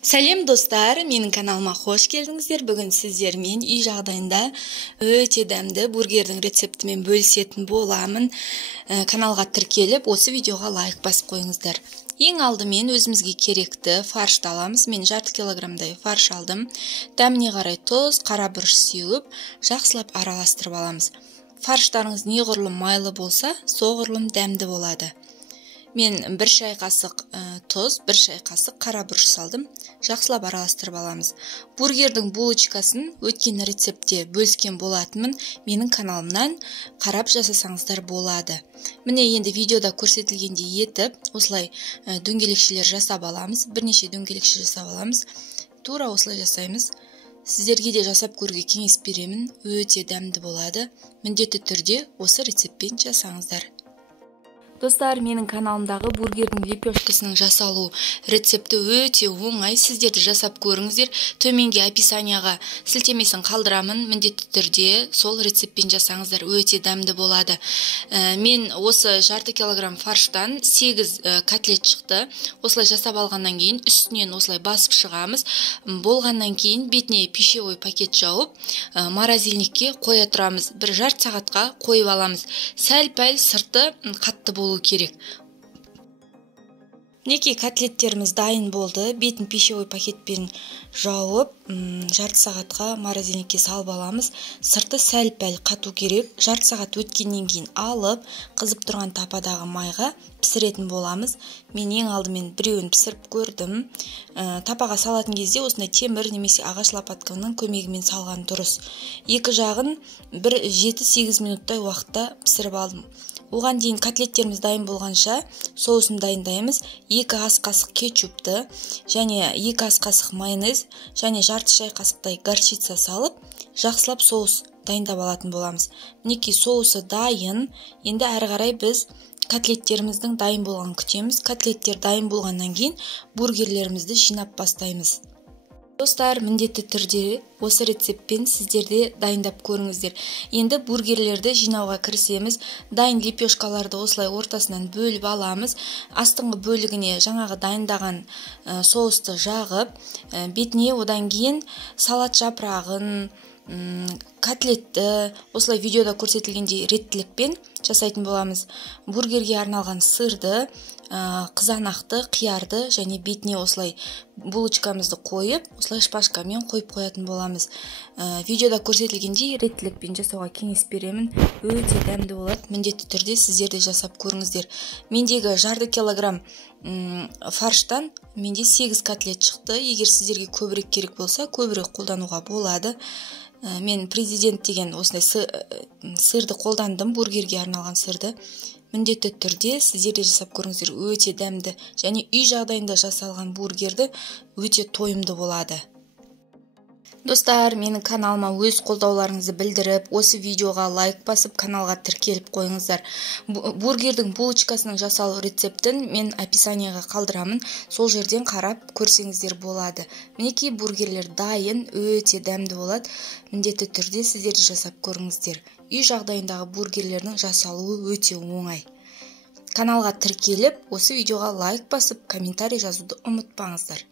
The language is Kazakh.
Сәлем достар, менің каналыма қош келдіңіздер. Бүгін сіздермен үй жағдайында өте дәмді бургердің рецептімен бөлісетін боламын. Каналға тіркеліп, осы видеоға лайк басып қойыңыздар. Ең алдымен өзімізге керекті фаршты аламыз. Мен жарты килограммдай фарш алдым. Дәміне қарай тұз, қара бұрыш сеуіп, жақсылап араластырып аламыз. Фарштарыңыз неғұрлым майлы болса, соғұрлым дәмді болады. Мен 1 шай қасық тұз, 1 шай қасық қара бұрыш салдым. Жақсылап араластырып аламыз. Бургердің булочкасын өткен рецептте бөліскен болатынмын. Менің каналымнан қарап жасасаңыздар болады. Міне енді видеода көрсетілгендей етіп, осылай дөңгелекшелер жасап аламыз. Бірнеше дөңгелекше жасап аламыз. Тура осылай жасаймыз. Сіздерге де жасап көруге кеңес беремін. Өте дәмді болады. Міндетті түрде осы рецептпен жасаңыздар. Достар, менің каналымдағы бургердің лепешкасының жасалу рецепті өте оңай. Сіздерді жасап көріңіздер. Төменге описанияға сілтемесін қалдырамын. Міндетті түрде сол рецептпен жасаңыздар. Өте дәмді болады. Мен осы жарты килограмм фарштан 8 котлет шықты. Осылай жасап алғаннан кейін үстінен осылай басып шығамыз. Болғаннан кейін бетіне пищевой пакет жауып, морозильникке қоя тұрамыз. Бір жарты сағатқа қойып аламыз. Сәл-пәл сырты қатты болу керек. Неке котлеттеріміз дайын болды. Бетін пищевой пакетпен жауып, жарты сағатқа морозильникке салып аламыз. Сырты сәл-пәл қату керек. Жарты сағат өткеннен кейін алып, қызып тұрған тападағы майға пісіретін боламыз. Мен ең алдымен біреуін пісіріп көрдім. Тапаға салатын кезде осындай темір немесе ағаш лопатканың көмегімен салған дұрыс. Екі жағын 7-8 минуттай уақытта пісіріп алдым. Оған дейін котлеттеріміз дайын болғанша соусын дайындаймыз. 2 ас қасық кетчупты және 2 ас қасық майонез және жарты шай қасықтай горчица салып, жақсылап соус дайындап алатын боламыз. Мінекей соусы дайын. Енді әрі қарай біз котлеттеріміздің дайын болғанын күтеміз. Котлеттер дайын болғаннан кейін бургерлерімізді жинап бастаймыз. Достар, міндетті түрде осы рецептпен сіздерде дайындап көріңіздер. Енді бургерлерді жинауға кірісеміз. Дайын лепешкаларды осылай ортасынан бөліп аламыз. Астыңғы бөлігіне жаңағы дайындаған соусты жағып, бетіне одан кейін салат жапырағын, котлетті осылай видеода көрсетілгендей реттілікпен жасайтын боламыз. Бургерге арналған сырды, қызанақты, қиярды және бетіне осылай булочкамызды қойып, осылай шпажкамен қойып қоятын боламыз. Видеода көрсетілгендей реттілікпен жасауға кеңес беремін. Өте дәмді болады. Міндетті түрде сіздерде жасап көріңіздер. Мендегі жарты килограмм фарштан менде 8 котлет шықты. Егер сіздерге көбірек керек болса, көбірек қолдануға болады. Мен президент деген осындай сырды қолдандым, бургерге арналған сырды. Міндетті түрде сіздерде жасап көріңіздер. Өте дәмді және үй жағдайында жасалған бургерді өте тойымды болады. Достар, менің каналыма өз қолдауларыңызды білдіріп, осы видеоға лайк басып, каналға тіркеліп қойыңыздар. Бургердің булочкасының жасалу рецептін мен описанияға қалдырамын. Сол жерден қарап көрсеңіздер болады. Мінекей бургерлер дайын, өте дәмді болады. Міндетті түрде сіздерді жасап көріңіздер. Үй жағдайындағы бургерлердің жасалуы өте оңай. Каналға тіркеліп, осы видеоға лайк басып, комментарий жазуды ұмытпаңыздар.